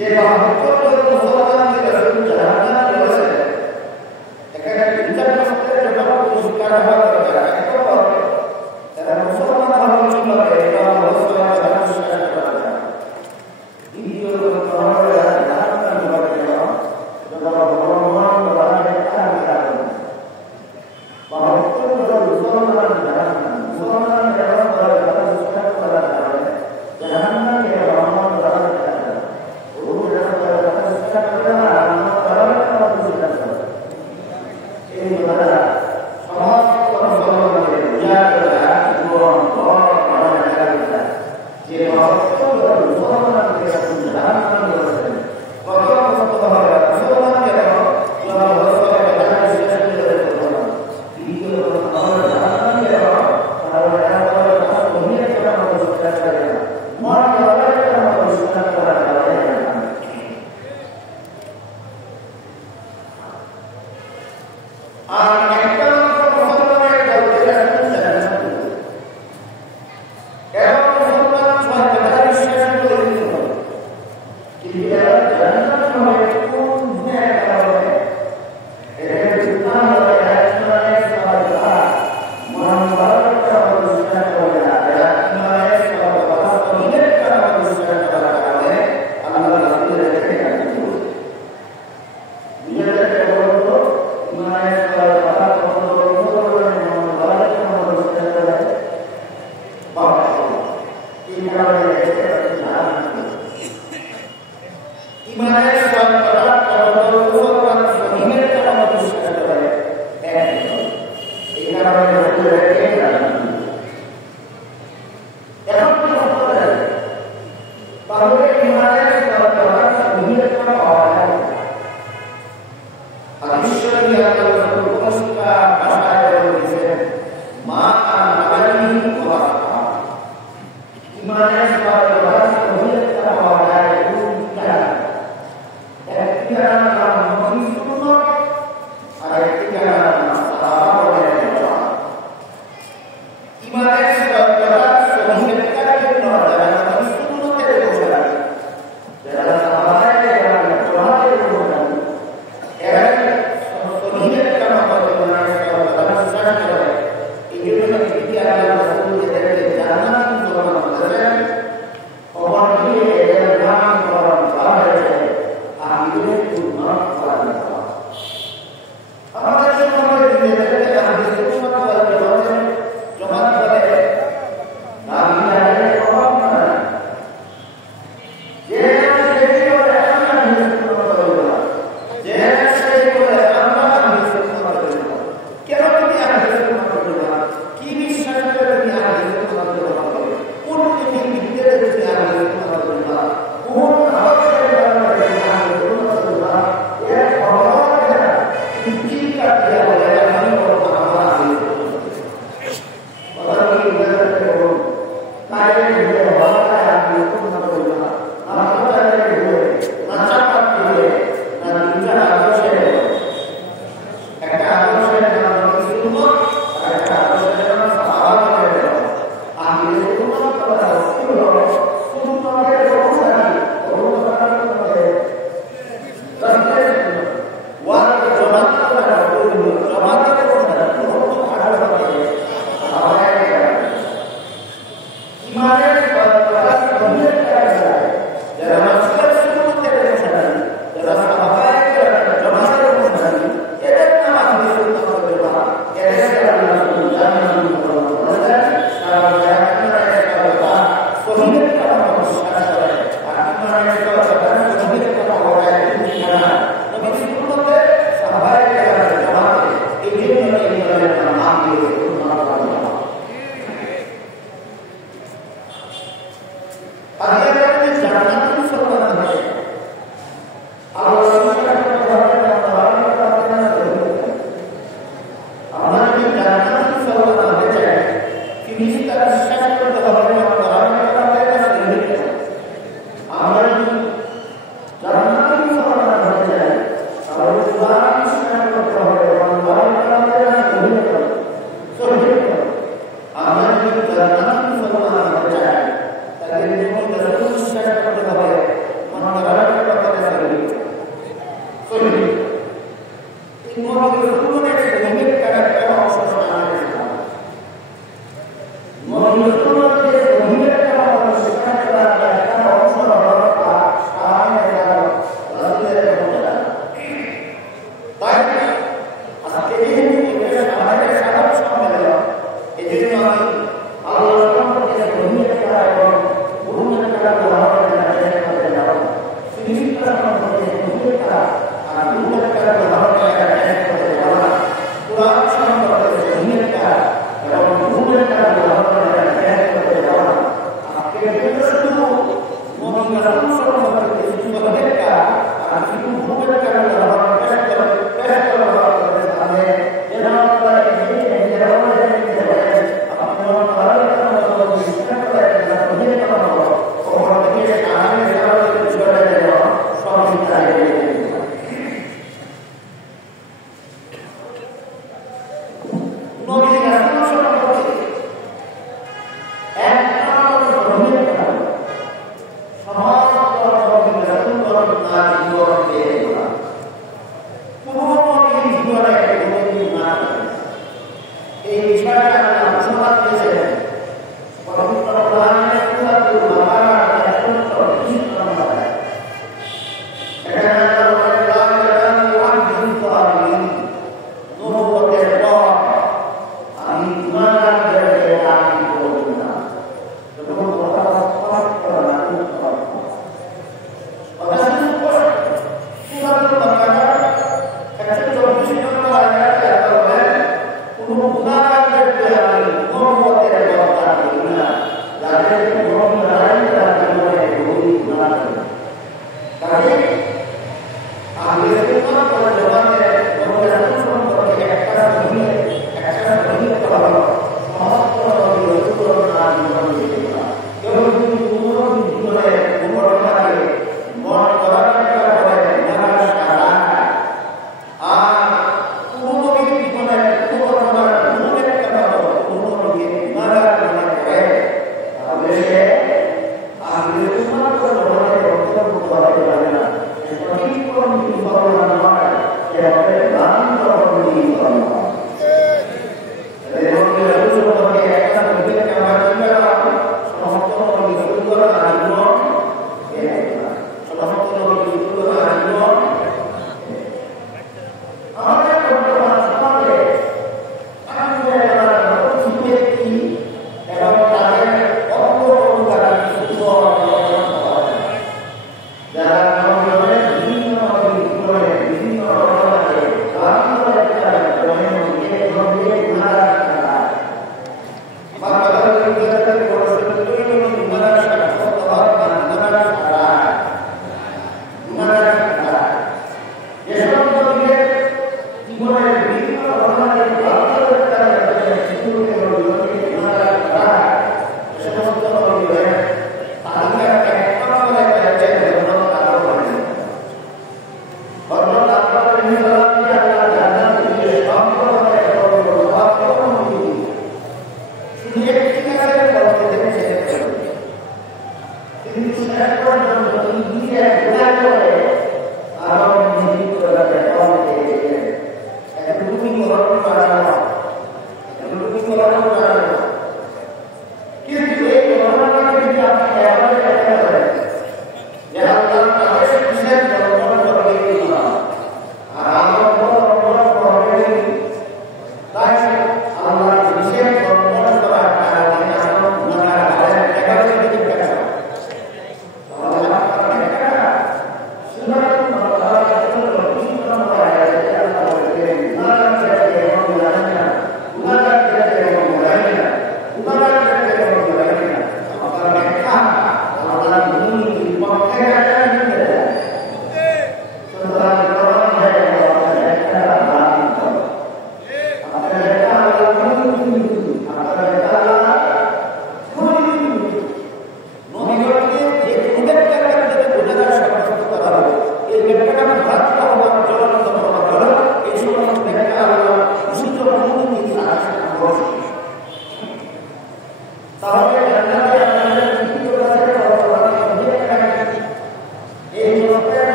যে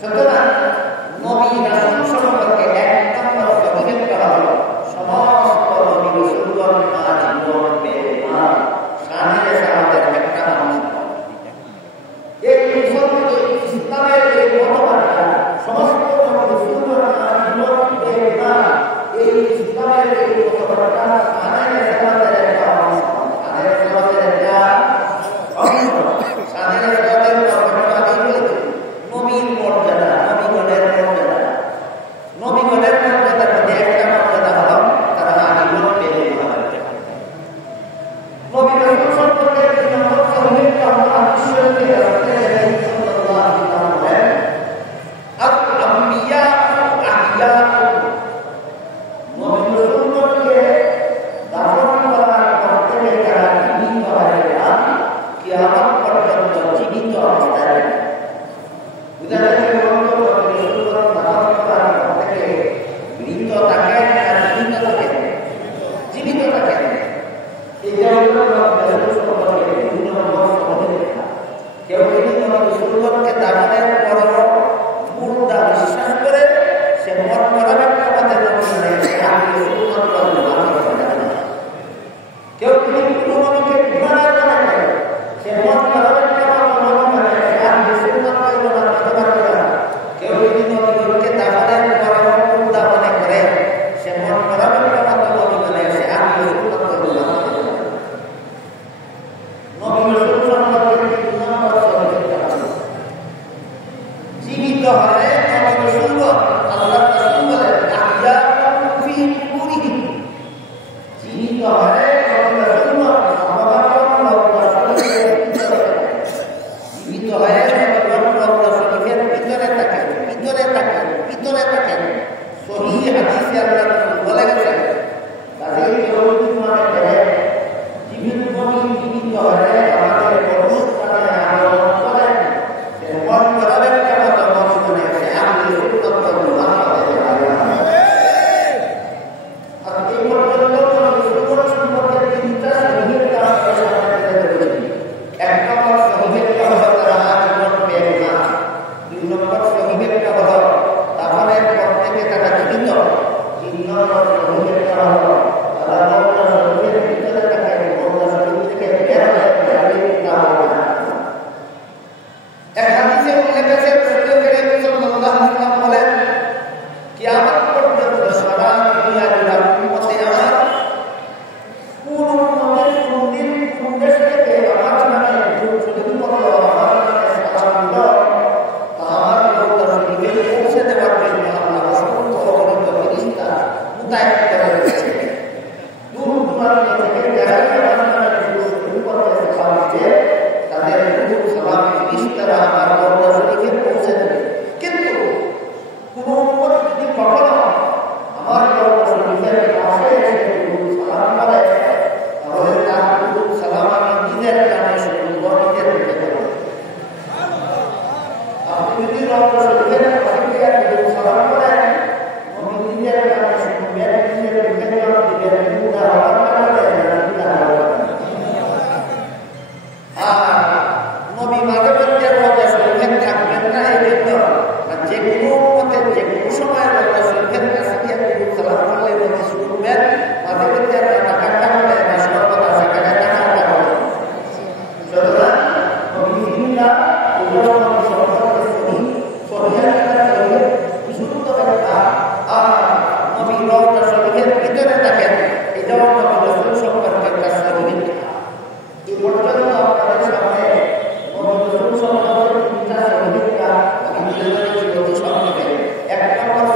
সুতরাং নবী রাসূল সম্পর্কে এক নম্বর অভিযোগ করা হলো সমস্ত নবী রাসূলগণ জীবন পেয়ে শানের সাথে একটা অংশ। এই ইসলামের এই মতবাদটা সমস্ত নবী রাসূলগণ জীবন পেয়ে এই ইসলামের এই মতবাদটা শানের সাথে একটা অংশ। শানের সাথে একটা অংশ। শানের সাথে নবীর মর্যাদা, নবীগণের মর্যাদা, নবীগণের মর্যাদার মধ্যে একটা মর্যাদা হল তারা আজীবন পেয়ে যাবে। নবী রাসূল সম্পর্কে দুই নম্বর তৌহিদ আমরা বিশ্বকে রাখতে চাই। সাল্লাল্লাহু আলাইহি ওয়াসাল্লাম আল-আম্বিয়া আহইয়া, নবী রাসূলকে দাফন করার পর থেকে তারা জীবিত হয়ে যান, কিয়ামত পর্যন্ত জীবিত অবস্থায়। এক নম্বর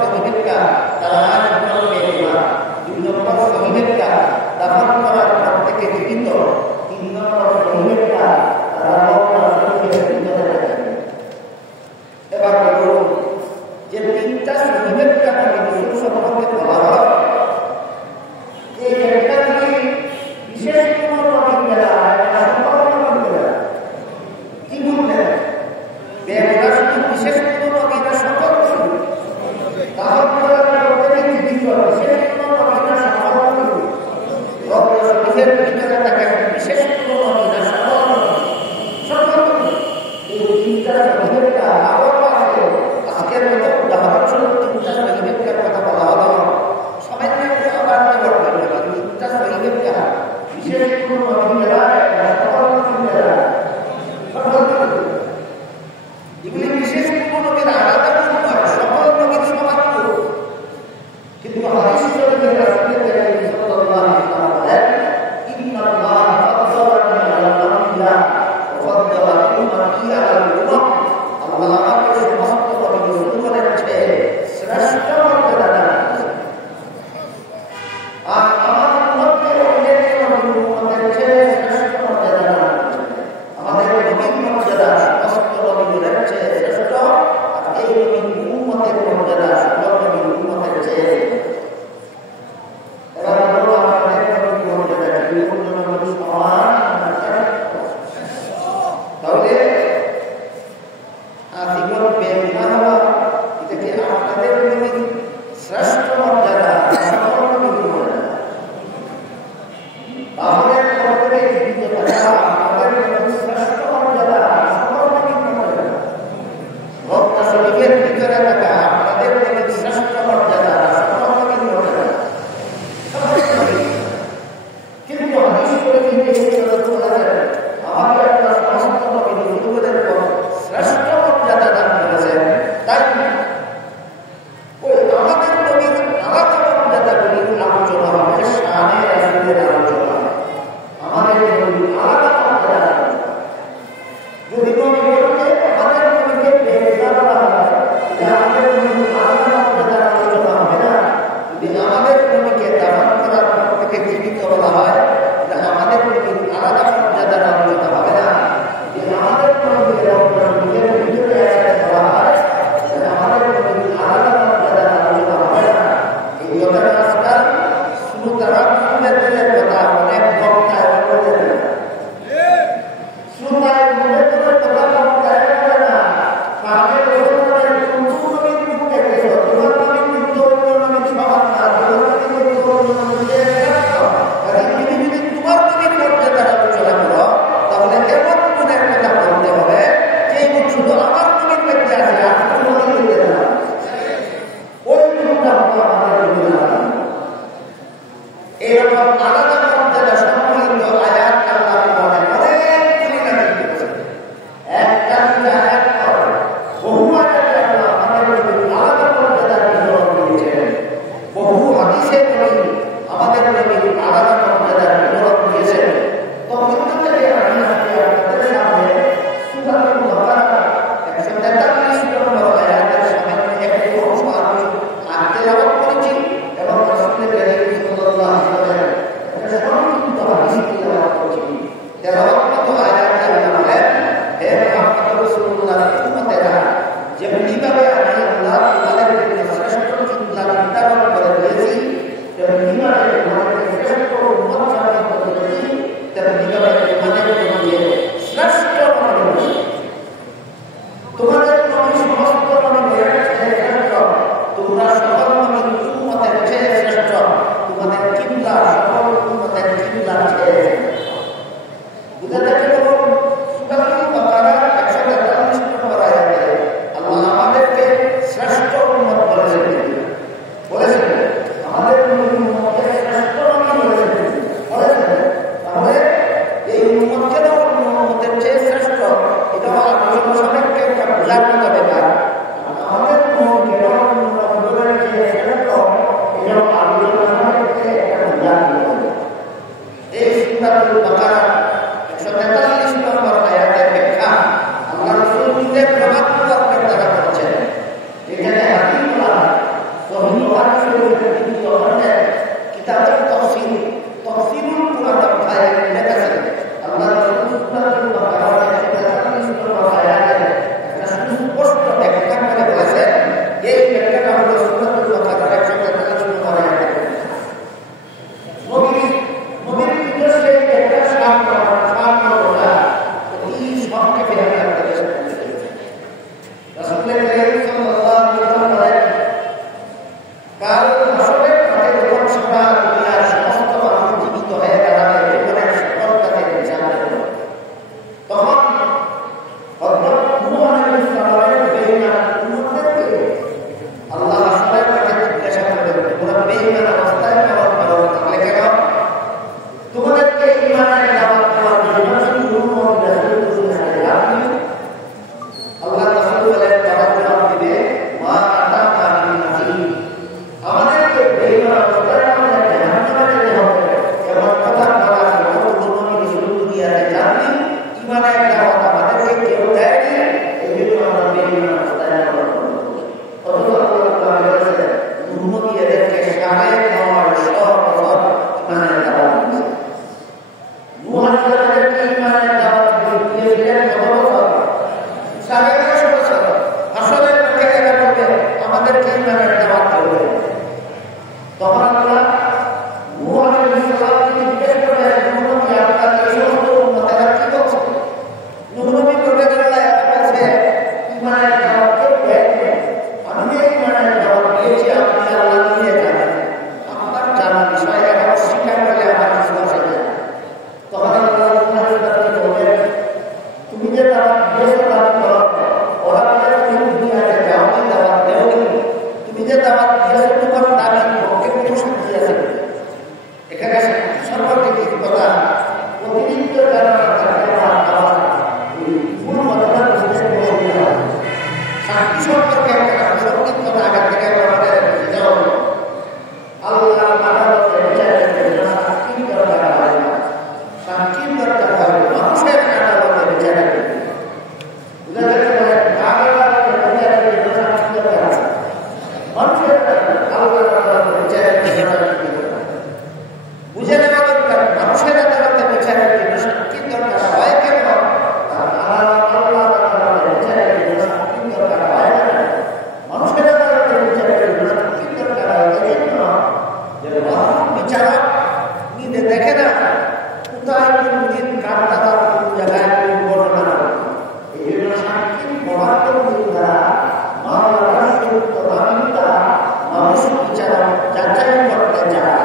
মানুষদেরকে ইমানের দাওয়াত দেবে। তখন আল্লাহ নূহ আলাইহিস সালামকে জিজ্ঞেস করলেন, নূহ নবী আপনার এই সমস্ত উম্মতেরা কি বলছে? নূহ নবী বললেন, আল্লাহ বলছে ইমানের দাওয়াত কেউ দেয়নি, আমি এই ইমানের দাওয়াত দিয়েছি, আপনি আল্লাহ নিজে জানেন, আপনার জানা বিষয় এখন স্বীকার করলে আমার কিছু আসে না। তখন আল্লাহ নূহ আলাইহিস সালামকে বললেন, তুমি যে দাওয়াত দিয়েছো দাওয়াত করো, ওরা বলে তুমি দুনিয়াতে যাওনি, দাওয়াত দেওনি, তুমি যে দাওয়াত দিয়েছো তোমার দাবির পক্ষে কোনো সাক্ষী আছে? এখানে সম্পর্কে কিছু কথা অতিরিক্ত সাক্ষী সম্পর্কে একটা সঠিক কথা আগে থেকে আমাদের যাওয়া হলো। আল্লাহ আদালতের বিচারের জন্য সাক্ষীর দরকার হয় না, সাক্ষীর দরকার হয় মানুষের আদালতের বিচারের জন্য। বুঝে নেওয়া দরকার মানুষের আদালতে বিচারের জন্য সাক্ষীর দরকার হয় কেন, বিচারের জন্য সাক্ষীর দরকার হয় না। মানুষের আদালতে বিচারের জন্য সাক্ষীর দরকার হয় এজন্য যে বিচারক নিজে দেখে না কোথায় কোন দিন কার দ্বারা কোন জায়গায় কোন ঘটনা ঘটে। এই জন্য সাক্ষীর প্রমাণ দ্বারা মামলার সত্য মানবিকতা মানুষ বিচারক যাচাই করতে চায়।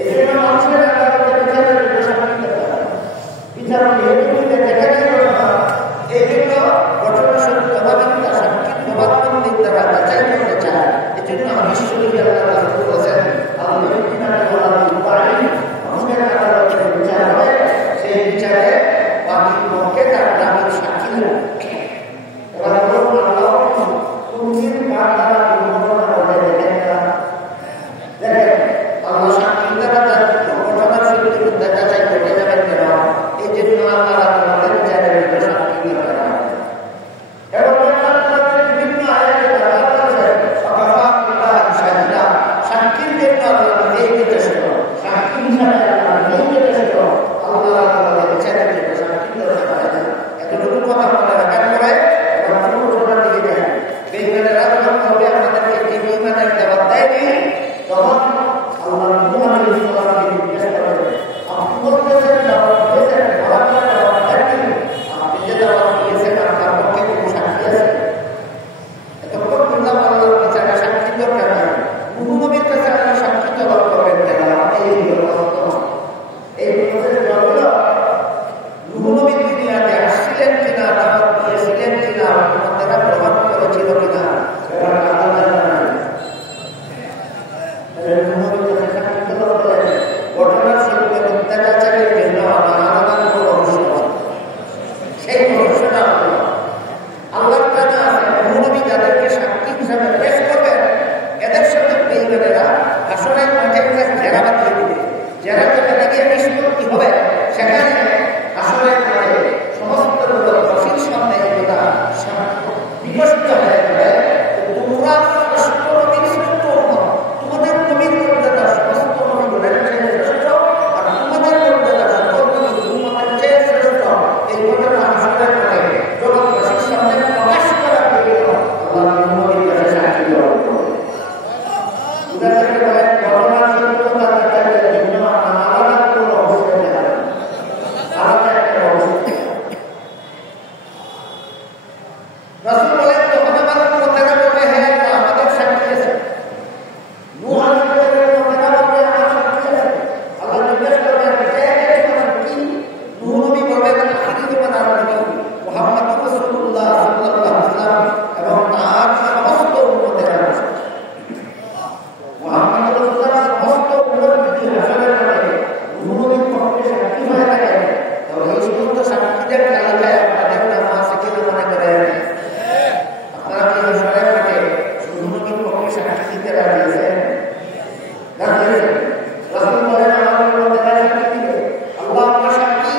এই জন্য মানুষের আদালতে বিচারের জন্য সাক্ষী দরকার। বিচারক এই জন্য ঘটনা সত্য মানবিকতা সাক্ষীর প্রমাণবন্দির দ্বারা যাচাই করতে চায়। এই জন্য বিশ্ববিদ্যালয় বলেছেন মানুষের আদালতে বিচার হয়, সেই বিচারে বাকির পক্ষে তার দাবির সাক্ষী লাগে। এবার দেখেন আল্লাহ সাক্ষী দ্বারা তার ঘটনার সত্যতা যাচাই করতে যাবেন কেন? এই জন্য আল্লাহ আদালতের বিচারের জন্য সাক্ষী দরকার। এবং বিভিন্ন আয়াতে তারা বলেছেন সাক্ষীর জন্য আল্লাহ এই যথেষ্ট, সাক্ষী হিসাবে আল্লাহ এই যথেষ্ট, আল্লাহ আদালতের বিচারের জন্য সাক্ষী দরকার হয় না। এতটুকু কথা মনে রাখার পরে এবার পুরো ঘটনার দিকে দেখেন। বেঈমানেরা যখন বলে আমাদেরকে এই ইমানের দাওয়াত দেয়নি, তখন আল্লাহ নূহ আলাইহিস সালামকে জিজ্ঞেস করেন, আপনি বলতেছেন দাওয়াত দিয়েছেন, দাওয়াত দেননি, আপনি যে দাওয়াত দিয়েছেন আপনার পক্ষে কোনো সাক্ষী আছে? এতক্ষণ বললাম আল্লাহর বিচারে সাক্ষী দরকার হয়। নূহ নবীর কাছে আল্লাহ সাক্ষী তলব করবেন কেন? এই প্রসেস হলো নূহ নবী দুনিয়াতে আসছিলেন কিনা, দাওয়াত দিয়েছিলেন কিনা, তারা গ্রহণ করেছিল কিনা, ঘটনার সঙ্গে অত্যাচারের জন্য আলাদা কোনো রহস্য আছে। সেই রহস্যটা হল আল্লাহর কাছে আছে নূহ নবী যাদেরকে সাক্ষী হিসাবে পেশ করবেন, এদের সাথে বেঈমানেরা হাসরের মাঠে ঘেরা বাঁধিয়ে দিবে। যারা যেখানে গিয়ে নিষ্পত্তি হবে সেখানে হাসরের মাঠে সমস্ত রশির সামনে এটা বিকশিত হয়ে যাবে। তোমরা শ্রেষ্ঠ নবীর শ্রেষ্ঠ উম্মত, তোমাদের নবীর মর্যাদা সমস্ত নবীদের চেয়ে শ্রেষ্ঠ, আর তোমাদের মর্যাদা সকল নবীর উম্মতের চেয়ে শ্রেষ্ঠ। এই ঘটনা হাসরের মাঠে জগৎবাসীর সামনে প্রকাশ করার জন্য আল্লাহ নবীর কাছে সাক্ষী দেওয়া হবে। উদাহরণকে বলেন ঘটনার সত্যতা যাচাইয়ের জন্য আলাদা কোনো অবস্থা দেখা যাবে, আলাদা একটা অবস্থা। রাসূল বলেন তখন আমার উম্মতেরা বলবে, হ্যাঁ আমাদের সাক্ষী আছে। নূহ আলাইহিস সালামের উম্মতেরা বলবে আমার সাক্ষী আছে। আল্লাহ জিজ্ঞেস করবেন কে তোমার সাক্ষী? নূহ নবী বলবেন আখিরি জামানার নবী মুহাম্মদ রাসূলুল্লাহ সাল্লাল্লাহু আলাইহি ওয়াসাল্লাম এবং তার সমস্ত উম্মতেরা সাক্ষী। মুহাম্মদ রাসূলুল্লাহ সমস্ত উম্মত যদি হাসরের মাঠে নূহ নবীর পক্ষে সাক্ষী হয়ে থাকে, তাহলে এই সমস্ত সাক্ষীদের তালিকায় আপনাদের নাম আছে কিনা মনে করেন? আপনারা কি হাসরের মাঠে নূহ নবীর পক্ষে সাক্ষী দিতে রাজি আছেন? রাসূল বলেন আমার উম্মতেরা সাক্ষী দিবে। আল্লাহ আপনার সাক্ষী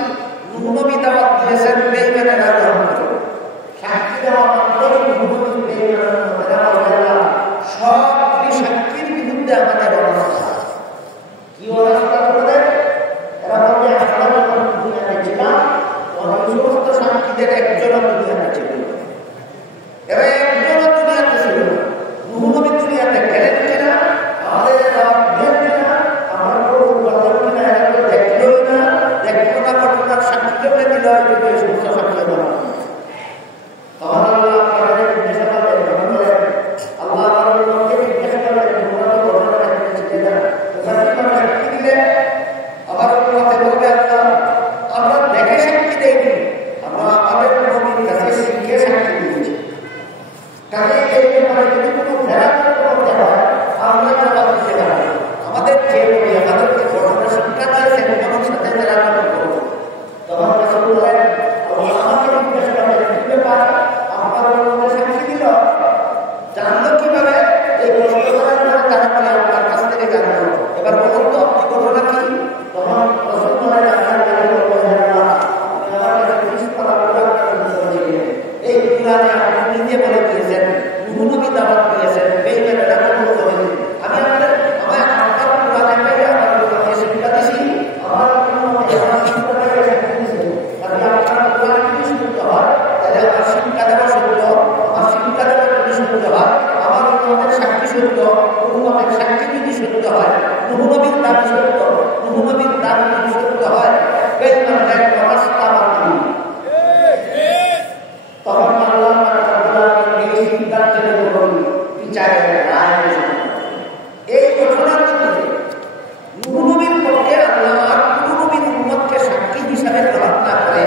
নূহ নবী দাওয়াত দিয়েছেন, বেঈমানেরা গ্রহণ করবে। সাক্ষী দেওয়া মাত্রই নূহ নবী বেঈমানেরা বলবে আল্লাহ সবগুলি সাক্ষীর বিরুদ্ধে আমাদের অবস্থা কি? অবস্থা বলে এরা বলবে আমরা যখন দুনিয়াতে ছিলাম তখন সমস্ত সাক্ষীদের একজনও দুনিয়াতে ছিল, এরা একজনও দুনিয়াতে ছিল। ব্যাপারে যদি কোনো ভেড়াটা করতে হয় আমরা জবাব দিতে পারি। আমাদের যে নবী আমাদেরকে ঘটনা শিক্ষা দিয়েছেন মানুষ সাথে ভেড়াটা করবো, তখন রাসূল বলেন আমাকে জিজ্ঞেস করেন কি ব্যাপার, আপনার মধ্যে সাক্ষী দিল, জানলো কিভাবে? এই প্রশ্ন করার পরে তারা বলে আপনার কাছ থেকে জানলো। এবার বলুন তো আপনি ঘটনা কি? তখন রাসূল বলেন এই কুরআনে আপনি নিজে বলে দিয়েছেন, নবী দাওয়াত দিয়েছেন, বেঈমানের দাওয়াত করেছেন। আমি আপনার কুরআনে পেয়ে আমার লোককে শিক্ষা দিছি, আমার শিক্ষা পেয়ে শিক্ষা দিছি। আর আপনার কুরআন যদি শুনতে হয় তাহলে আমার শিক্ষা দেওয়া সত্য, আমার শিক্ষা দেওয়া যদি সত্য হয়, আমার উম্মতের সাক্ষী সত্য, উম্মতের সাক্ষী যদি সত্য হয়, নবীর দাবি সত্য, নবীর দাবি যদি সত্য হয়, বেঈমানের অবস্থা বাকি। তখন আল্লাহ এই সিদ্ধান্তের উপর বিচারের রায় ঘোষণা করেন। এই ঘটনার মধ্যে নবীর পক্ষে আল্লাহ নবীর উম্মতকে সাক্ষী হিসাবে গ্রহণ না করে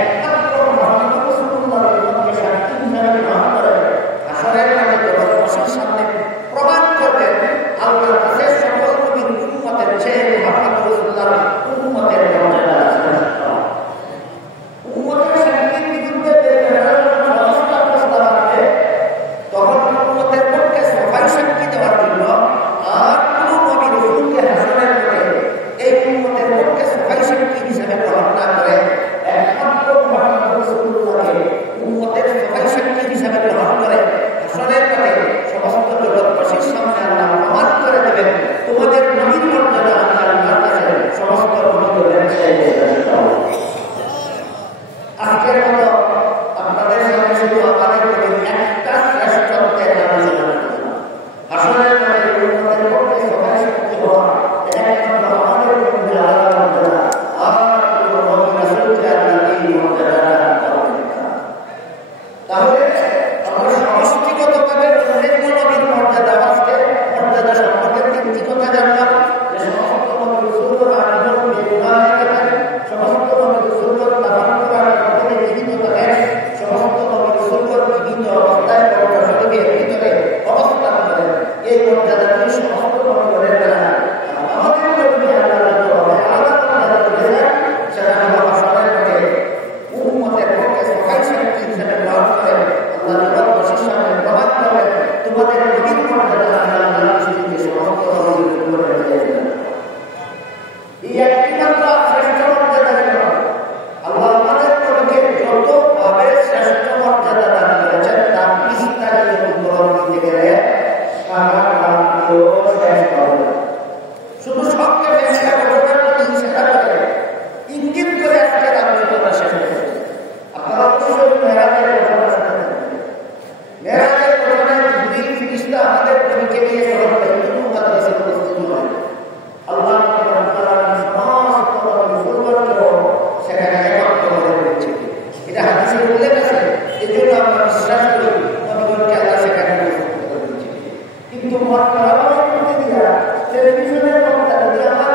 একমাত্র মুহাম্মদ রাসূলুল্লাহর উম্মতকে সাক্ষী হিসাবে গ্রহণ করে হাসরের মাঠে যখন মানুষের সামনে প্রমাণ করবেন আল্লাহর কাছে সকল নবীর উম্মতের চেয়ে মুহাম্মদ রাসূলুল্লাহর উম্মতের মর্যাদা আছে। উম্মতের সাক্ষীর বিরুদ্ধে তখন উম্মতের পক্ষে সবাই সাক্ষী দেওয়ার জন্য আর কোন নবী রাসূলকে হাসরের মাঠে এই উম্মতের পক্ষে সবাই সাক্ষী হিসেবে গ্রহণ না করে একমাত্র মুহাম্মদ রাসূলুল্লাহকে উম্মতের সবাই সাক্ষী হিসেবে গ্রহণ করে হাসরের মাঠে সমস্ত জগৎবাসীর সামনে আল্লাহ প্রমাণ করে দেবেন তোমাদের নবীর মর্যাদা আল্লাহর কাছে সমস্ত নবীদের চাইতে আজকের মতো আপনাদের সামনে শুধু আমাদের একটা শ্রেষ্ঠত্বের আলোচনা করলাম। আসলে উম্মতের পক্ষে সবাই সাক্ষী হওয়া একমাত্র আমাদের মধ্যে আল্লাহর মর্যাদা, আর কোনো নবী রাসূলকে আল্লাহ এই মর্যাদাটা দেন না। তাহলে আমরা সমষ্টিগতভাবে অন্যান্য নবীর মর্যাদা আজকে মর্যাদা সম্পর্কে তিনটি কথা জানলাম যে সমস্ত নবী রাসূলরা আল্লাহর বেগুনাহ থাকেন, সমস্ত নবী রাসূলরা তাবারক করে জীবিত থাকেন, সমস্ত নবী রাসূলরা জীবিত অবস্থায় পরকালের ভিতরে অবস্থান করেন। এই মর্যাদাগুলি সমস্ত নবী করেন না। আমাদের নবী আল্লাহ আলাদা মর্যাদা দিয়েছেন, সেটা হলো হাসরের মাঠে উম্মতের পক্ষে সবাই সাক্ষী হিসেবে গ্রহণ করেন। আল্লাহ জগৎবাসীর সামনে প্রমাণ করেন তোমাদের নবীর মর্যাদা আল্লাহ রাসূলকে সমস্ত নবীর উপরে দিয়েছেন। এই একটি মাত্র শ্রেষ্ঠ মর্যাদা কেন? আল্লাহ আমাদের নবীকে যতভাবে শ্রেষ্ঠ মর্যাদা দান করেছেন তার বিস্তারিত বিবরণ দিতে গেলে সারা শেষ হবে। শুধু সংক্ষেপে একটা ঘটনার প্রতি ইশারা করে ইঙ্গিত করে আজকের আলোচনা শেষ হয়েছে। আপনারা অবশ্যই মেরাজের ঘটনা শুনে থাকবেন। মেরাজের ঘটনায় জিবরিল ফেরেশতা আমাদের নবীকে নিয়ে যখন বাইতুল মুকাদ্দাসে উপস্থিত হলেন, আল্লাহ সমস্ত মুসলমানকেও সেখানে একত্র করে দিয়েছে। এটা হাদিসে উল্লেখ আছে, এই জন্য আমরা বিশ্বাস করি নবীগণকে আল্লাহ সেখানে উপস্থিত করে দিয়েছে। কিন্তু টেলিভিশনের পর্দা যদি আমার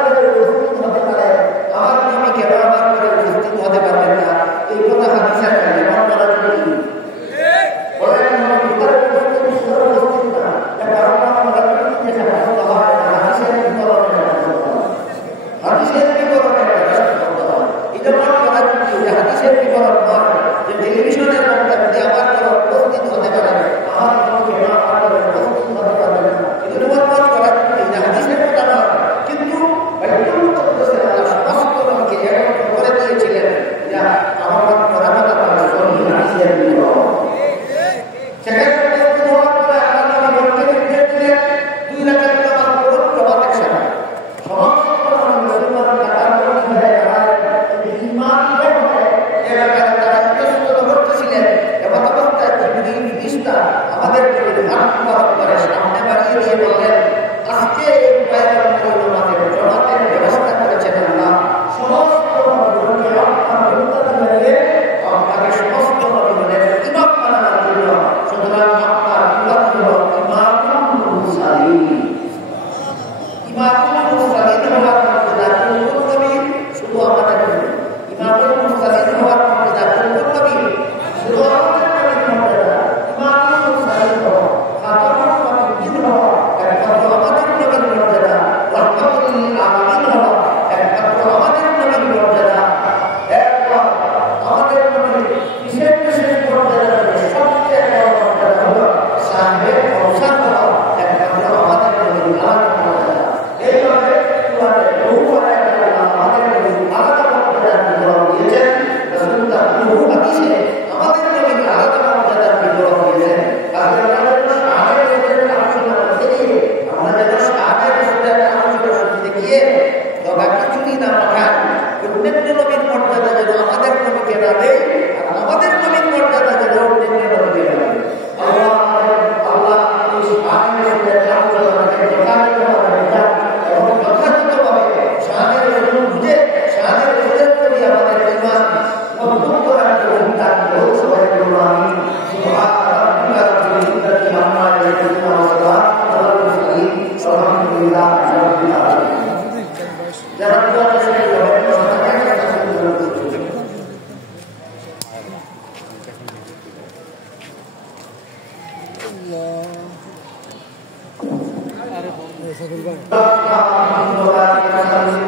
Allah